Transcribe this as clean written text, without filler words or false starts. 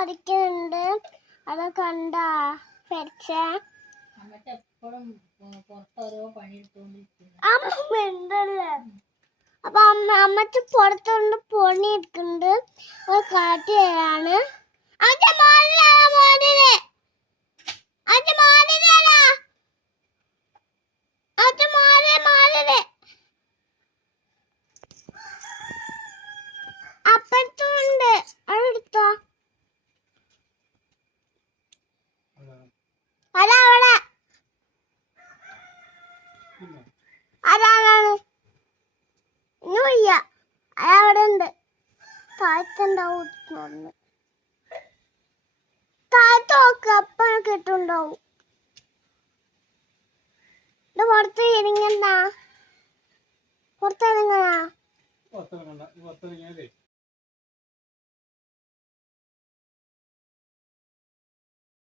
പഠിക്കുന്നുണ്ട്. അത് കണ്ടാ പഠിച്ച അമ്മ ഉണ്ടല്ലേ. അപ്പൊ അമ്മച്ച് പുറത്തോണ്ട് പണിയെടുക്കുന്നുണ്ട്. കാറ്റ് തരാണ്. അപ്പുറത്തുണ്ട്. അതെടുത്തോ. അതാ അവിടെ. അതാണ് ഇല്ല. അവിടെ ഉണ്ട്. താഴത്തുണ്ടാവും. താഴത്ത് നോക്ക്. അപ്പം കിട്ടുണ്ടാവും. ഇത് പുറത്ത് ഇറങ്ങണ്ട. പുറത്തിറങ്ങണ.